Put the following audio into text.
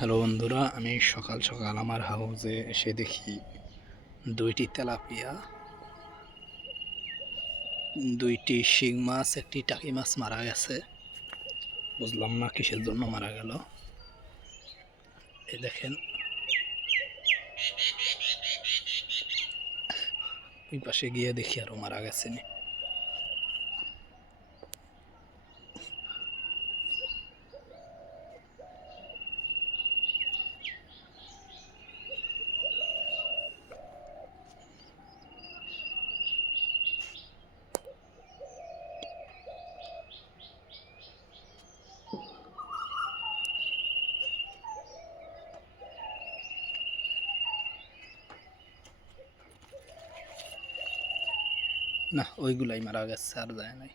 Hello বন্ধুরা, আমি সকাল সকাল আমার হাউজে এসে দেখি দুইটি তেলাপিয়া, দুইটি শিং মাছ, একটি টাকি মাছ মারা গেছে। বুঝলাম না কিসের জন্য মারা গেল। এই দেখেন, ওই পাশে গিয়ে দেখি আরো মারা গেছে নি। না, ওইগুলাই মারা গেছে, আর যায় নাই।